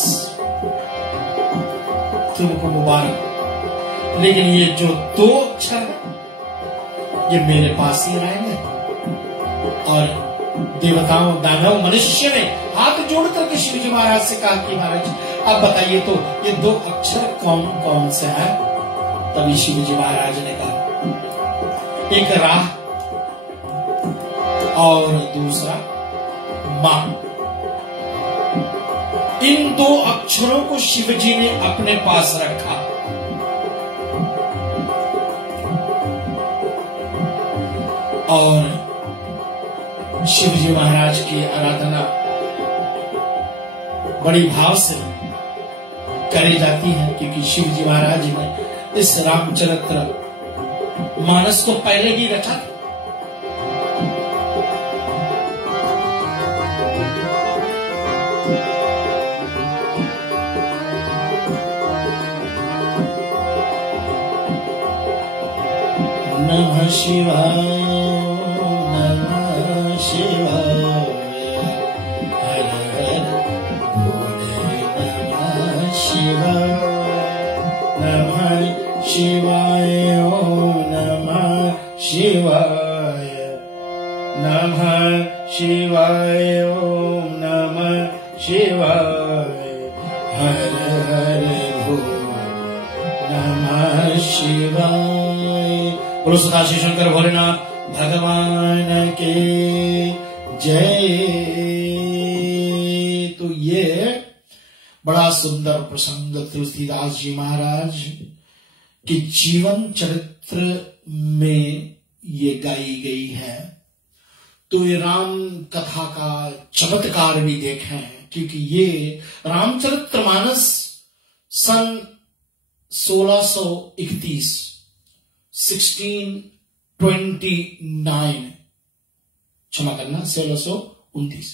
तुमको मुबारक। लेकिन ये जो 2 अक्षर है ये मेरे पास ही रहेंगे। और देवताओं, दानव, मनुष्य ने हाथ जोड़ करके शिव जी महाराज से कहा कि महाराज अब बताइए तो ये 2 अक्षर कौन कौन से हैं? तभी शिव जी महाराज ने कहा एक राह और दूसरा मां। इन 2 अक्षरों को शिव जी ने अपने पास रखा। और शिव जी महाराज की आराधना बड़ी भाव से करी जाती है, क्योंकि शिव जी महाराज ने इस रामचरित्र मानस को पहले ही रचा था। नमः शिवाय, नमः शिवाय, हर हर भोले नमः शिवाय, नमः शिवाय, ओम नमः शिवाय, नमः शिवाय, ओम नमः शिवाय, हर हर भोले नमः शिवाय। बोलो सदाशिव शंकर भोलेनाथ भगवान के जय। तो ये बड़ा सुंदर प्रसंग तुलसीदास जी महाराज के जीवन चरित्र में ये गाई गई है। तो ये राम कथा का चमत्कार भी देखें, क्योंकि ये रामचरितमानस सन 1629 1629, क्षमा करना 1629,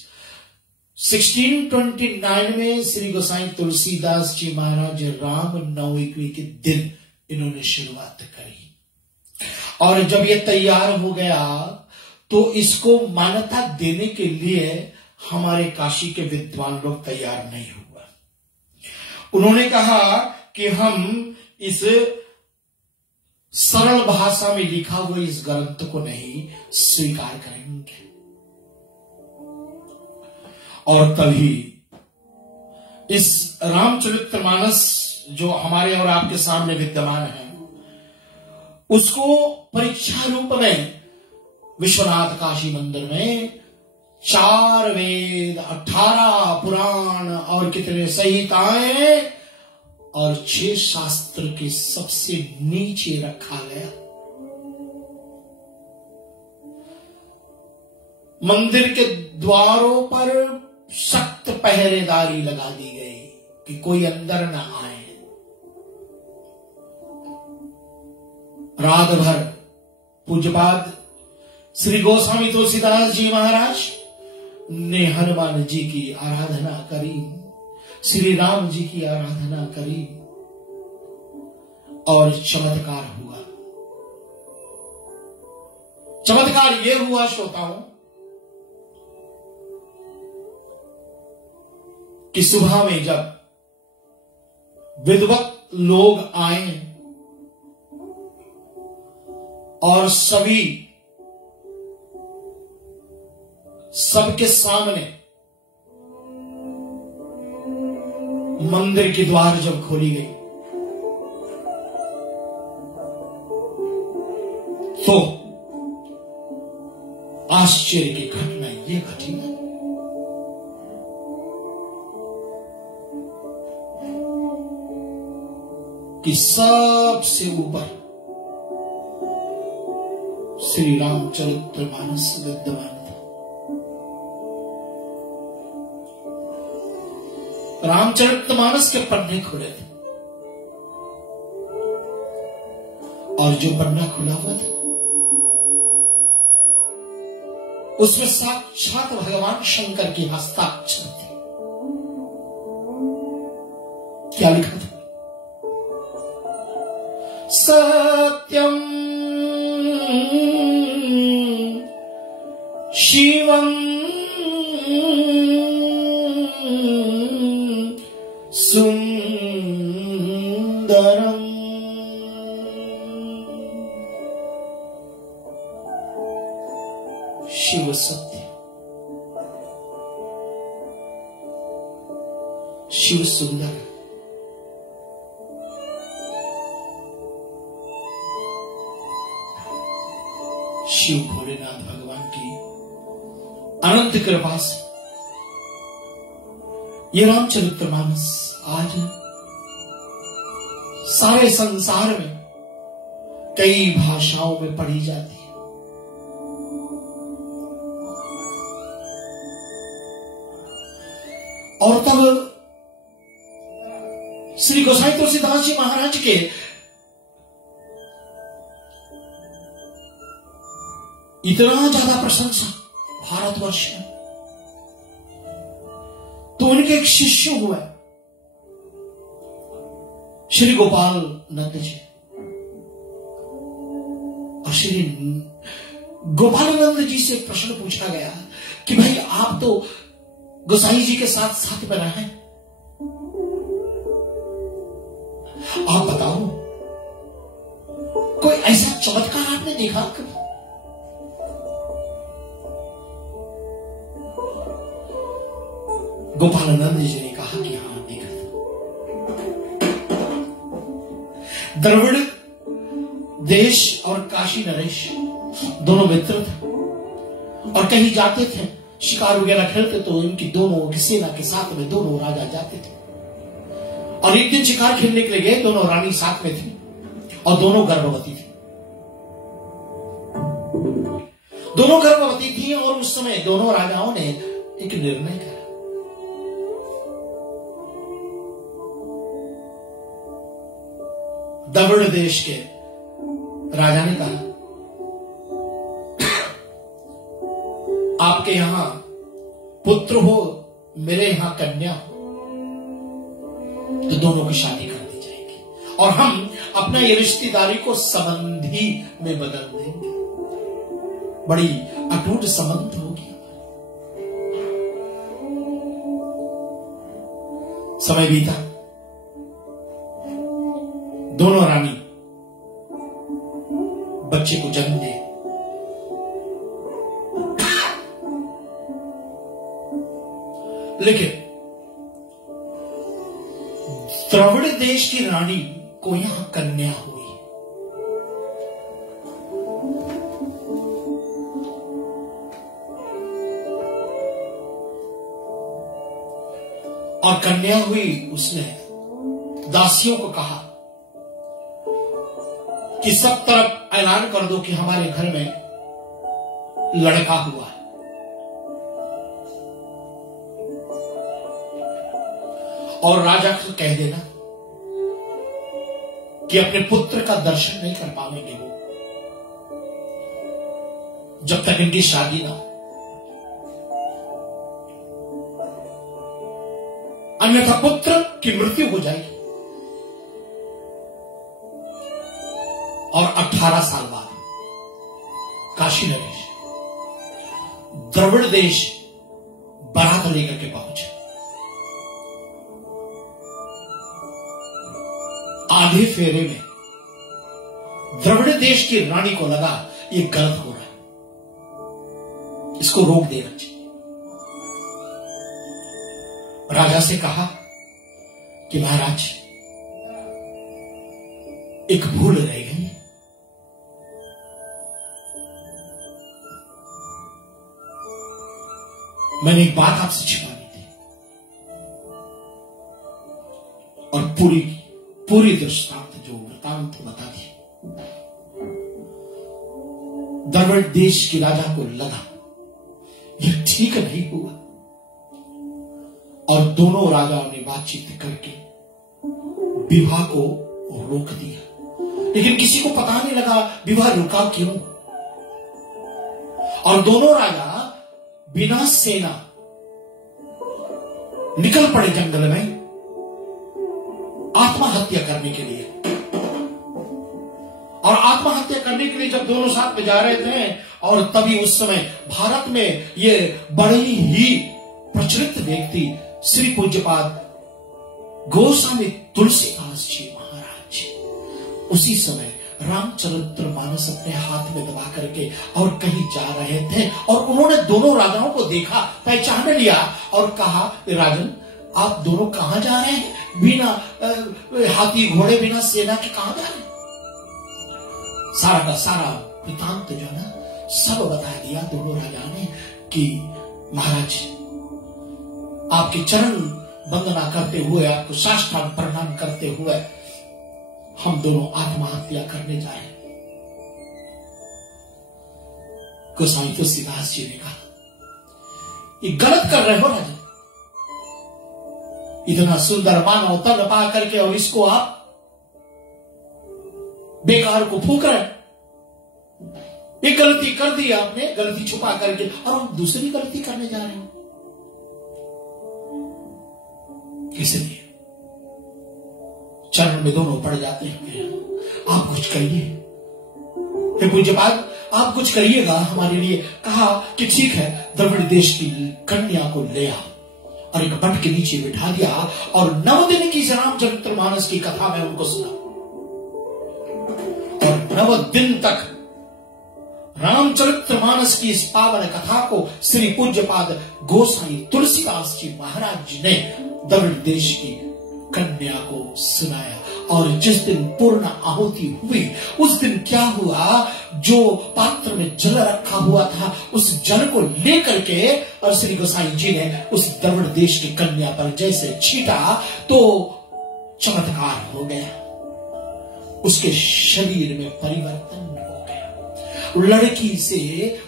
1629 में श्री गोसाई तुलसीदास जी महाराज राम नवमी के दिन इन्होंने शुरुआत करी। और जब ये तैयार हो गया तो इसको मान्यता देने के लिए हमारे काशी के विद्वान लोग तैयार नहीं हुआ। उन्होंने कहा कि हम इस सरल भाषा में लिखा हुआ इस ग्रंथ को नहीं स्वीकार करेंगे। और तभी इस रामचरितमानस जो हमारे और आपके सामने विद्यमान है, उसको परीक्षा रूप में विश्वनाथ काशी मंदिर में 4 वेद, 18 पुराण और कितने संहिताएं और 6 शास्त्र के सबसे नीचे रखा गया। मंदिर के द्वारों पर सख्त पहरेदारी लगा दी गई कि कोई अंदर न आए। रात भर पूज्यपाद श्री गोस्वामी तुलसीदास जी महाराज ने हनुमान जी की आराधना करी, श्री राम जी की आराधना करी और चमत्कार हुआ। चमत्कार यह हुआ श्रोताओं कि सुबह में जब विद्वत लोग आए और सबके सामने मंदिर की द्वार जब खोली गई तो आश्चर्य की घटना ये घटी है कि सबसे ऊपर श्री रामचरितमानस विद्यमान था। रामचरितमानस के पन्ने खुले थे और जो पन्ना खुला हुआ था उसमें साक्षात भगवान शंकर की हस्ताक्षर थी। क्या लिखा था? सत्यम शिवम सुंदरम शिव सुंदर, शिव भोलेनाथ भगवान की अनंत कृपा से ये रामचरितमानस आज सारे संसार में कई भाषाओं में पढ़ी जाती है। और तब श्री गोसाई तुलसीदास जी महाराज के इतना ज्यादा प्रशंसा भारतवर्ष में, तो उनके एक शिष्य हुए श्री गोपाल नंद जी। और श्री गोपालानंद जी से प्रश्न पूछा गया कि भाई आप तो गोसाई जी के साथ साथ में रहे, आप बताओ कोई ऐसा चमत्कार आपने देखा कभी? गोपालानंद जी ने कहा कि हाँ देखा था। द्रविड़ देश और काशी नरेश दोनों मित्र थे और कहीं जाते थे, शिकार वगैरह खेलते तो इनकी दोनों की सेना के साथ में दोनों राजा जाते थे। और एक दिन शिकार खेलने के लिए गए, दोनों रानी साथ में थी और दोनों गर्भवती थी। दोनों गर्भवती थी और उस समय दोनों राजाओं ने एक निर्णय करा। द्रविड़ देश के राजा ने कहा आपके यहां पुत्र हो, मेरे यहां कन्या हो, तो दोनों की शादी कर दी जाएगी और हम अपना ये रिश्तेदारी को संबंधी में बदल देंगे। बड़ी अटूट संबंध होगी। समय बीता, दोनों रानी बच्चे को जन्म दे। लेकिन द्रविड़ देश की रानी को यहां कन्या हुई और कन्या हुई। उसने दासियों को कहा कि सब तरफ ऐलान कर दो कि हमारे घर में लड़का हुआ है। और राजा को कह देना कि अपने पुत्र का दर्शन नहीं कर पाएंगे वो जब तक इनकी शादी ना हो, अन्यथा पुत्र की मृत्यु हो जाएगी। और 18 साल बाद काशी नरेश द्रविड़ देश बारात लेकर के पहुंचे। आधे फेरे में द्रविड़ देश की रानी को लगा ये गलत हो रहा है, इसको रोक देना चाहिए। राजा से कहा कि महाराज एक भूल रह गई, मैंने एक बात आपसे छिपानी थी। और पूरी दृष्टांत जो वृतांत बता दी। द्रविड़ देश की राजा को लगा यह ठीक नहीं हुआ और दोनों राजाओं ने बातचीत करके विवाह को रोक दिया। लेकिन किसी को पता नहीं लगा विवाह रुका क्यों। और दोनों राजा बिना सेना निकल पड़े जंगल में आत्महत्या करने के लिए। और आत्महत्या करने के लिए जब दोनों साथ में जा रहे थे, और तभी उस समय भारत में ये बड़े ही प्रचलित व्यक्ति श्री पूज्यपाद गोस्वामी तुलसीदास जी महाराज उसी समय रामचरितमानस अपने हाथ में दबा करके और कहीं जा रहे थे। और उन्होंने दोनों राजाओं को देखा, पहचान लिया और कहा राजन आप दोनों कहां जा रहे हैं? बिना हाथी घोड़े, बिना सेना के कहां जा रहे हैं? सारा का सारा वृतांत जो है ना सब बता दिया दोनों राजा ने कि महाराज आपके चरण वंदना करते हुए, आपको साष्टांग प्रणाम करते हुए हम दोनों आत्महत्या करने जाए। गोसाई तुलसीदास जी ने कहा, ये गलत कर रहे हो राजा, इतना सुंदर मानव तन पा करके और इसको आप बेकार को फूक रहे। एक गलती कर दी आपने, गलती छुपा करके, और हम दूसरी गलती करने जा रहे हैं। इसलिए चरण में दोनों पड़ जाते हैं। आप कुछ करिए, पूज्य बात आप कुछ करिएगा हमारे लिए। कहा कि ठीक है, द्रविड़ देश की कन्या को ले आओ, और एक बट के नीचे बिठा दिया और 9 दिन की रामचरितमानस की कथा में उनको सुना। और 9 दिन तक रामचरितमानस की इस पावन कथा को श्री पूज्यपाद गोसाई तुलसीदास जी महाराज जी ने द्रविड़ देश की कन्या को सुनाया। और जिस दिन पूर्ण आहुति हुई, उस दिन क्या हुआ, जो पात्र में जल रखा हुआ था उस जल को लेकर के और श्री गोसाई जी ने उस द्रविड़ देश की कन्या पर जैसे छीटा तो चमत्कार हो गया, उसके शरीर में परिवर्तन हो गया। लड़की से,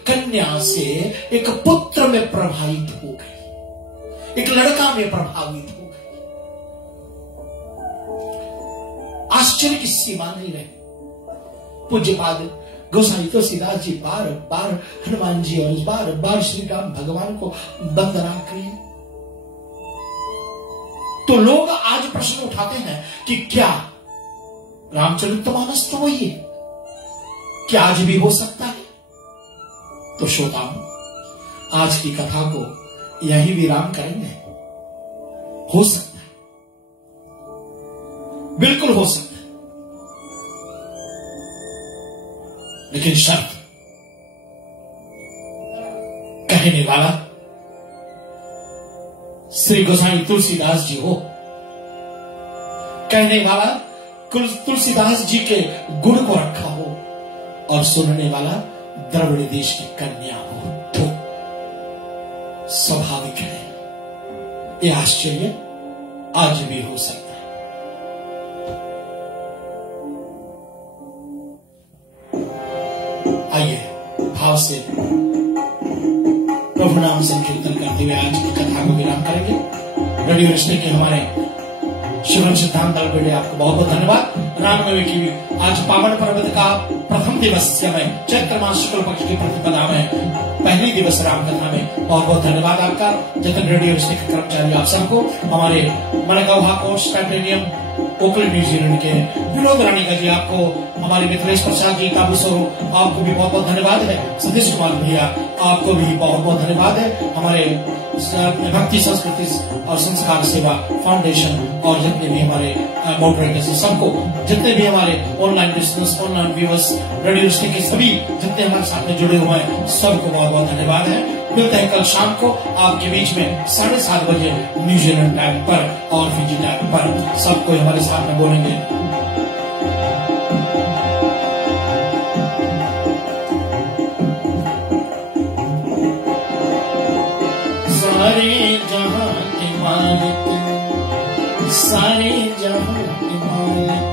कन्या से एक पुत्र में प्रभावित हो गई, एक लड़का में प्रभावित हो गई। आश्चर्य की सीमा नहीं रही। पूज्यपाद गोसाई तुलसीदास जी बार बार हनुमान जी और बार बार श्री राम भगवान को वंदना करें। तो लोग आज प्रश्न उठाते हैं कि क्या रामचरितमानस तो वही है, क्या आज भी हो सकता है? तो श्रोताओं, आज की कथा को यही विराम करेंगे। हो सकता है, बिल्कुल हो सकता है, लेकिन शर्त, कहने वाला श्री गोसाई तुलसीदास जी हो, कहने वाला तुलसीदास जी के गुण को रखा हो, और सुनने वाला द्रविड़ देश की कन्या हो, तो स्वाभाविक है ये आश्चर्य आज भी हो सकता है। आइए भाव से प्रभु नाम संकीर्तन करते हुए आज की कथा को विराम करेंगे। रेडियो रिश्ते के हमारे शिवन सिद्धांत दल बेड़े आपको बहुत बहुत धन्यवाद। रामनवमी की आज पावन पर्व का प्रथम दिवस में चैत्र मास शुक्ल पक्ष की प्रतिपदा में पहली दिवस राम कथा में बहुत बहुत धन्यवाद आपका। जतन रेडियो रिश्ते के कर्मचारी आप सबको, हमारे Mangaon course titanium Oakland New Zealand के विनोद रानीका जी, आपको हमारे मिथिलेश प्रसाद जी काबूसो, आपको भी बहुत बहुत धन्यवाद है। सतीश कुमार भैया, आपको भी बहुत बहुत धन्यवाद है। हमारे भक्ति संस्कृति और संस्कार सेवा फाउंडेशन और जितने भी हमारे मॉडरेटर्स, सबको, जितने भी हमारे online listeners, online viewers, radio रिश्ते के सभी जितने हमारे साथ में जुड़े हुए हैं, सबको बहुत बहुत धन्यवाद है। मिलते हैं कल शाम को आपके बीच में 7:30 बजे न्यूजीलैंड टाइम पर और फिजी टाइम पर। सबको हमारे साथ में बोलेंगे। सारे जहां के मालिक, सारे जहां के मालिक,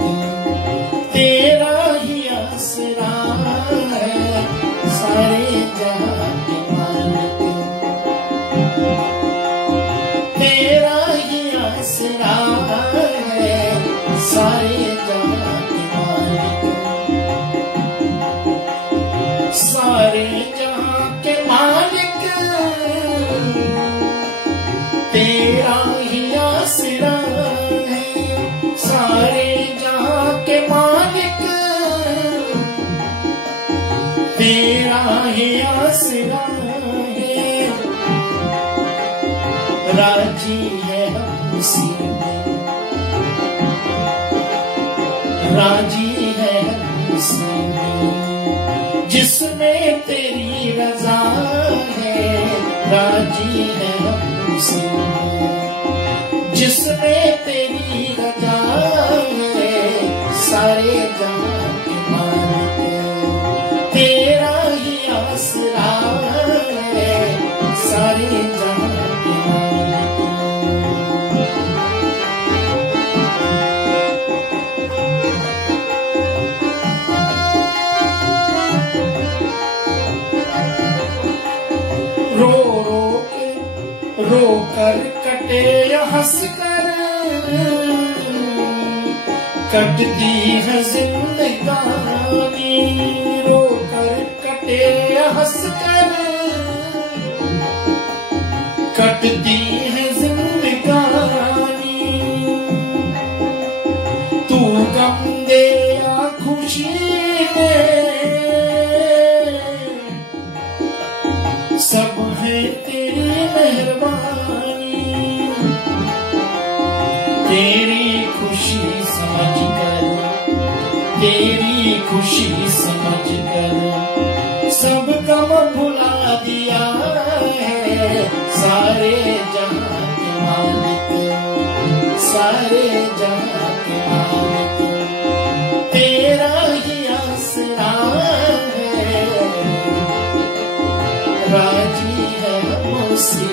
तेरा ही आसरा है। सारे जहां के मालिक, तेरा ही आसरा है। सारे जहां के मालिक, सारे जहां के मालिक, तेरा ही आसरा है। सारे जहां के मालिक, तेरा ही आसरा है। राजी है हमसे, राजी है हमसे, जिसमें तेरी रजा है। राजी है हमसे, जिसमें तेरी रजा है, सारे जहां के मालिक तेरा ही आसरा है, सारे जहां के मालिक। रो कर कटे हंस कर कटती है जिंदगानी, रो कर कटे हंस कर कटती है जिंदगानी। तू गम दे या खुशी दे, सब है तेरी मेहरबानी। तेरी खुशी समझ कर, तेरी खुशी समझ कर सब गम भुला दिया है, सारे जहां के मालिक, सारे जहां के मालिक तेरा ही आसरा है, राजी है मुझसे,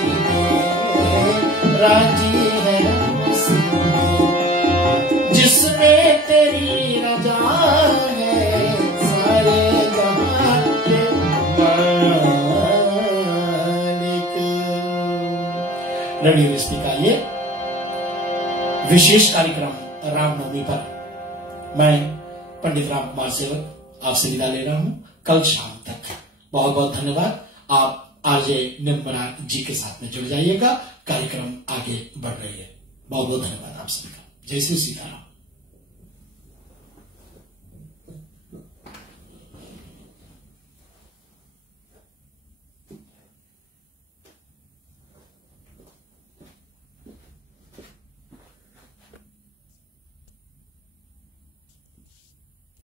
राजी है मुझसे, जिसमें तेरी रजा है, सारे जहां के मालिक। रेडियो मिस्टी का ये विशेष कार्यक्रम रामनवमी पर मैं पंडित राम कुमार सेवक आपसे विदा ले रहा हूं। कल शाम तक बहुत बहुत धन्यवाद। आप आरजे निर्मला जी के साथ में जुड़ जाइएगा, कार्यक्रम आगे बढ़ रही है। बहुत बहुत धन्यवाद आप सभी का। जय श्री सीताराम।